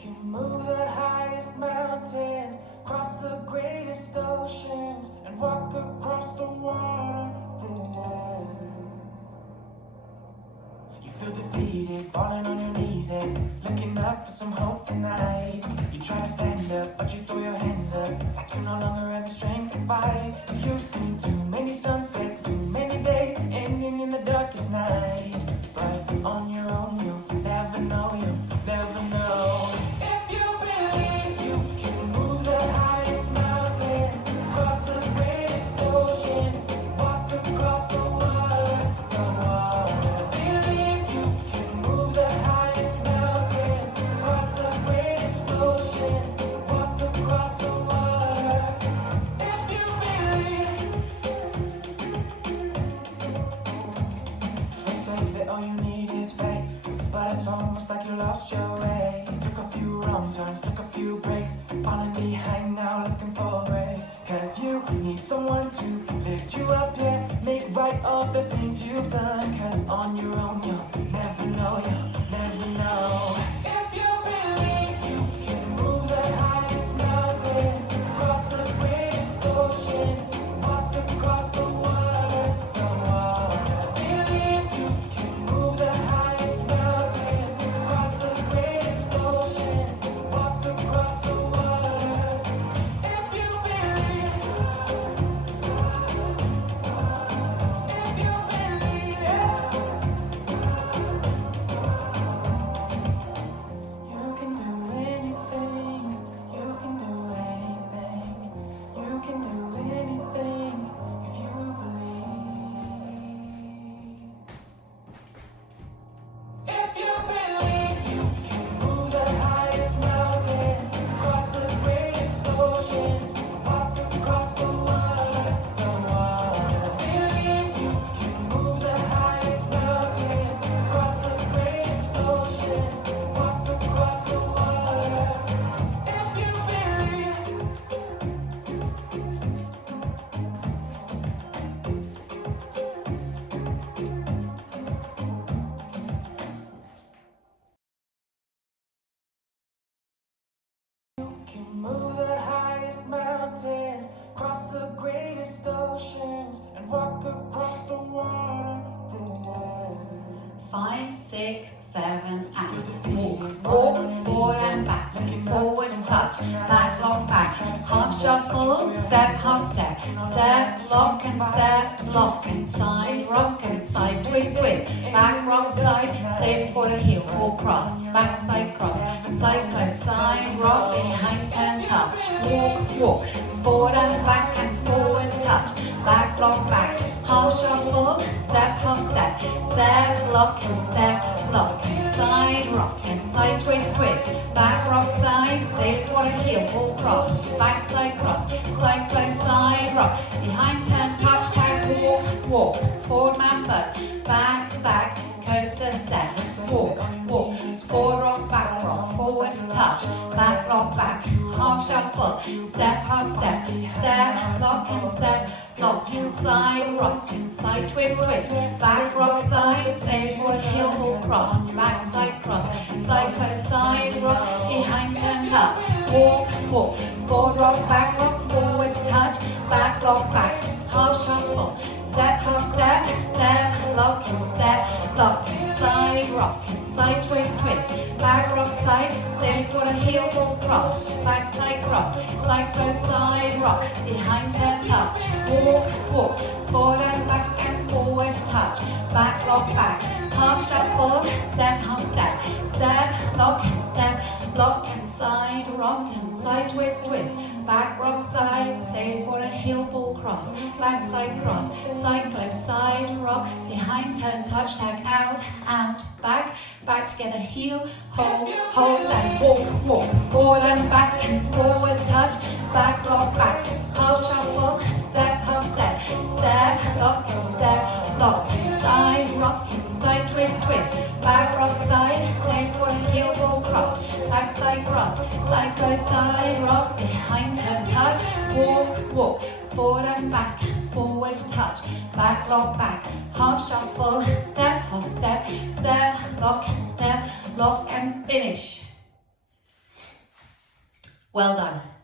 can move the highest mountains, cross the greatest oceans, and walk across the water. You feel defeated, falling on your knees and looking up for some hope tonight. You try to stand up, but you throw your hands up like you no longer have the strength to fight. 'Cause you've seen too many sunsets, too many days ending in the darkest night. But on your own, you'll never know, you'll never know. If you believe you can move the highest mountains, cross the greatest oceans, walk across the water. Believe you can move the highest mountains, cross the greatest oceans, walk across the water. If you believe. They say that all you need is faith, but it's almost like you lost your way. Took a few wrong turns, took a few breaks, falling behind now looking for grace. 'Cause you need someone to lift you up, yeah, make right all the things you've done. 'Cause on your own you'll never know, you'll never know. If you believe you can move the highest mountains, cross the greatest oceans, walk across the water. Believe you can move the highest mountains, cross the greatest oceans, walk across the water. If you believe, if you believe it, you can do anything, you can do anything, you can do anything if you believe. If you believe you can move the highest mountains, cross the greatest oceans, walk across the water. Believe you can move the highest mountains, cross the greatest oceans, walk across the water. If you believe. You can move the highest mountains, cross the greatest oceans, and walk across the water. 5, 6, 7, and walk, walk, forward and back, forward touch, back, lock, back, half shuffle, step, half step, step, lock and side, rock and side, twist, twist, back, rock, side, sail for the heel, walk cross, back, side, cross, side, close, side, rock, behind, turn, touch, walk, walk, forward and forward touch, back, lock, back, half shuffle, step, half step, step, lock and side, rock and side, twist, twist, back, rock, side, sail for the heel, walk cross, back, side, cross, side, close, side, rock, behind, turn, touch, tag, walk, walk, forward, man, back, coaster, step, walk, walk, forward, rock, forward, touch, back, lock, back, half shuffle, step, half step, step, lock and side, rock and side, twist, twist, back, rock, side, sail for the heel, walk cross, back, side, cross, side, close, side, rock, behind, turn, touch, walk, walk, forward, rock, forward, touch, back, lock, back, half shuffle, step, half step, step, lock and side, rock and side, twist, twist, back, rock, side, sail for the heel, walk cross, back, side, cross, side, close, side, rock, behind, turn, touch, walk, walk, forward and forward, touch, back, lock, back, half shuffle, step, half step, step, lock and side, rock and side, twist, twist, back, rock, side, sail for a heel, ball, cross, back, side, cross, side, close, side, rock, behind, turn, touch, tag, out, back together, heel, hold, and walk, forward and forward, touch, back, lock, back, half shuffle, step, half step, step, lock, side, rock, side, twist, twist, back, rock, side, sail for a heel, ball, cross, back, side, cross, side, close, side, rock, behind, turn, touch, walk, forward and forward, touch, back, lock, back, half shuffle, step, half step, step, lock and finish. Well done.